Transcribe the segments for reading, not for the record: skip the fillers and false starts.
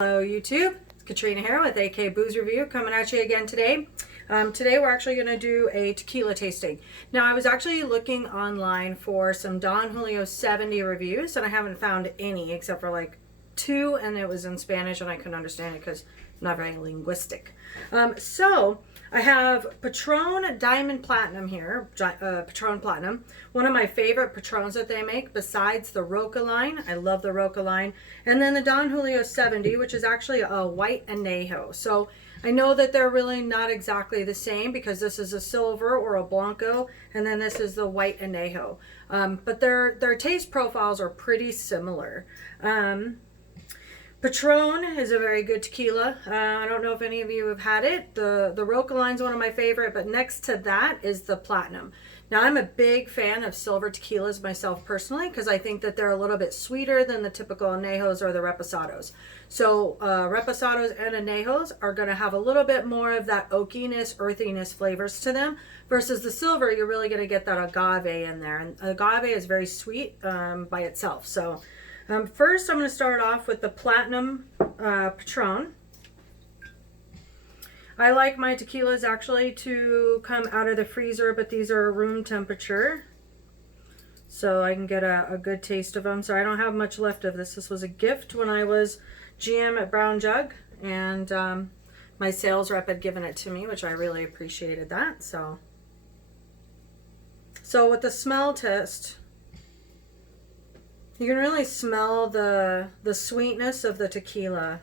Hello YouTube, it's Katrina here with AK Booze Review coming at you again today. Today we're actually going to do a tequila tasting. Now I was actually looking online for some Don Julio 70 reviews and I haven't found any except for like two, and it was in Spanish and I couldn't understand it because I'm not very linguistic. So I have Patron Diamond Platinum here, Patron Platinum, one of my favorite Patrons that they make besides the Roca line. I love the Roca line. And then the Don Julio 70, which is actually a white añejo. So I know that they're really not exactly the same because this is a silver or a blanco, and then this is the white añejo. But their taste profiles are pretty similar. Patron is a very good tequila. I don't know if any of you have had it. The Roca line is one of my favorite, but next to that is the Platinum. Now I'm a big fan of silver tequilas myself personally because I think that they're a little bit sweeter than the typical añejos or the reposados. So reposados and añejos are going to have a little bit more of that oakiness, earthiness flavors to them, versus the silver you're really going to get that agave in there. And agave is very sweet by itself. So first, I'm going to start off with the Platinum Patron. I like my tequilas actually to come out of the freezer, but these are room temperature, so I can get a good taste of them. So I don't have much left of this. This was a gift when I was GM at Brown Jug, and my sales rep had given it to me, which I really appreciated that. So with the smell test, you can really smell the sweetness of the tequila.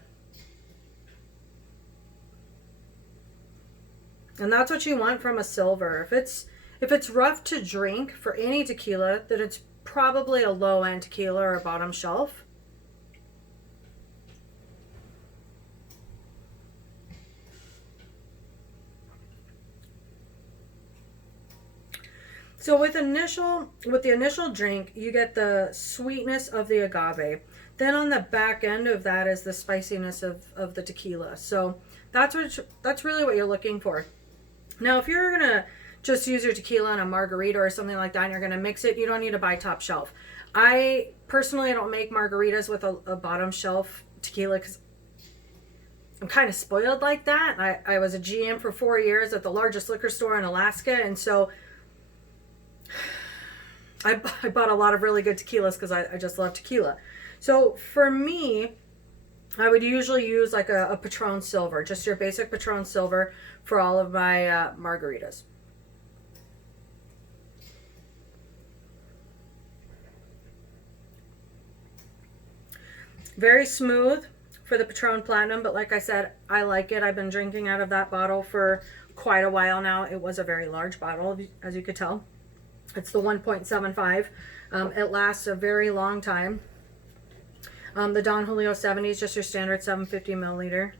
And that's what you want from a silver. If it's rough to drink for any tequila, then it's probably a low-end tequila or a bottom shelf. So with the initial drink, you get the sweetness of the agave. Then on the back end of that is the spiciness of the tequila. So that's really what you're looking for. Now, if you're gonna just use your tequila in a margarita or something like that, and you're gonna mix it, you don't need to buy top shelf. I personally don't make margaritas with a bottom shelf tequila because I'm kind of spoiled like that. I was a GM for 4 years at the largest liquor store in Alaska, and so I bought a lot of really good tequilas because I just love tequila. So for me, I would usually use like a Patron Silver, just your basic Patron Silver for all of my margaritas. Very smooth for the Patron Platinum, but like I said, I like it. I've been drinking out of that bottle for quite a while now. It was a very large bottle, as you could tell. It's the 1.75. It lasts a very long time. The Don Julio 70 is just your standard 750 milliliter.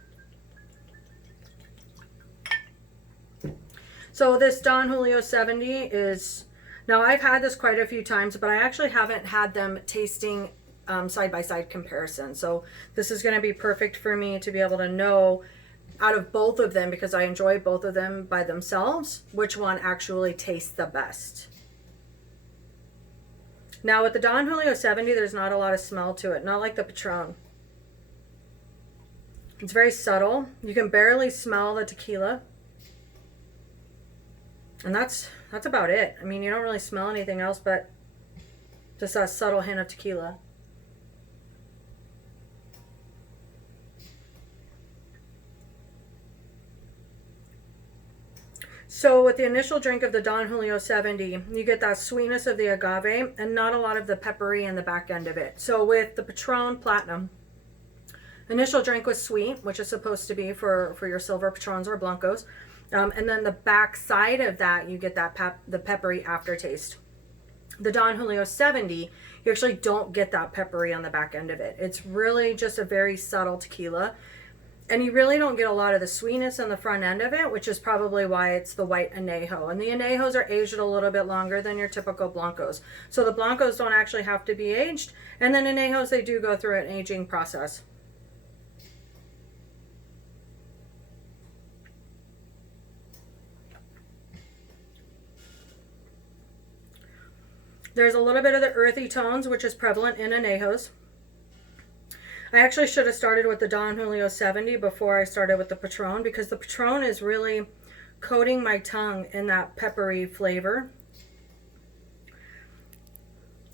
So this Don Julio 70 is, now I've had this quite a few times, but I actually haven't had them tasting side-by-side comparison. So this is going to be perfect for me to be able to know out of both of them, because I enjoy both of them by themselves, which one actually tastes the best. Now with the Don Julio 70, there's not a lot of smell to it, not like the Patron. It's very subtle. You can barely smell the tequila. And that's about it. I mean, you don't really smell anything else but just that subtle hint of tequila. So with the initial drink of the Don Julio 70, you get that sweetness of the agave and not a lot of the peppery in the back end of it. So with the Patron Platinum, initial drink was sweet, which is supposed to be for your silver Patrons or Blancos. And then the back side of that, you get that the peppery aftertaste. The Don Julio 70, you actually don't get that peppery on the back end of it. It's really just a very subtle tequila. And you really don't get a lot of the sweetness on the front end of it, which is probably why it's the white añejo. And the añejos are aged a little bit longer than your typical blancos. So the blancos don't actually have to be aged. And then añejos, they do go through an aging process. There's a little bit of the earthy tones, which is prevalent in añejos. I actually should have started with the Don Julio 70 before I started with the Patron, because the Patron is really coating my tongue in that peppery flavor.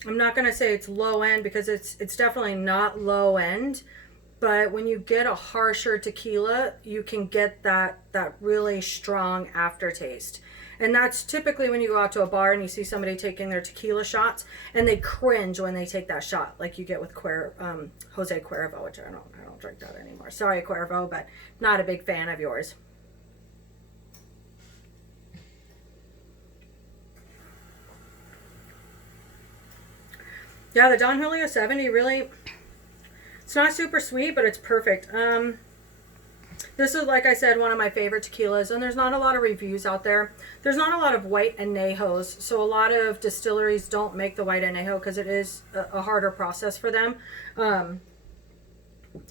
I'm not going to say it's low end, because it's definitely not low end, but when you get a harsher tequila, you can get that really strong aftertaste. And that's typically when you go out to a bar and you see somebody taking their tequila shots and they cringe when they take that shot, like you get with Jose Cuervo, which I don't drink that anymore. Sorry, Cuervo, but not a big fan of yours. Yeah, the Don Julio 70 really, it's not super sweet, but it's perfect. This is, like I said, one of my favorite tequilas, and there's not a lot of reviews out there. There's not a lot of white añejos, so a lot of distilleries don't make the white añejo because it is a harder process for them.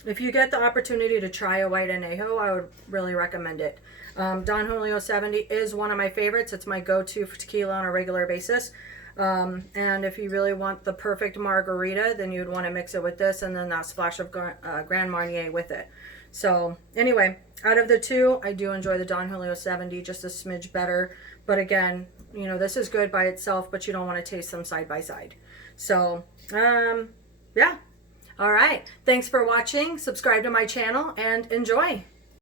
If you get the opportunity to try a white añejo, I would really recommend it. Don Julio 70 is one of my favorites. It's my go-to for tequila on a regular basis. And if you really want the perfect margarita, then you'd want to mix it with this, and then that splash of Grand Marnier with it. So anyway, out of the two, I do enjoy the Don Julio 70 just a smidge better. But again, you know, this is good by itself, but you don't want to taste them side by side. So, yeah. All right. Thanks for watching. Subscribe to my channel and enjoy.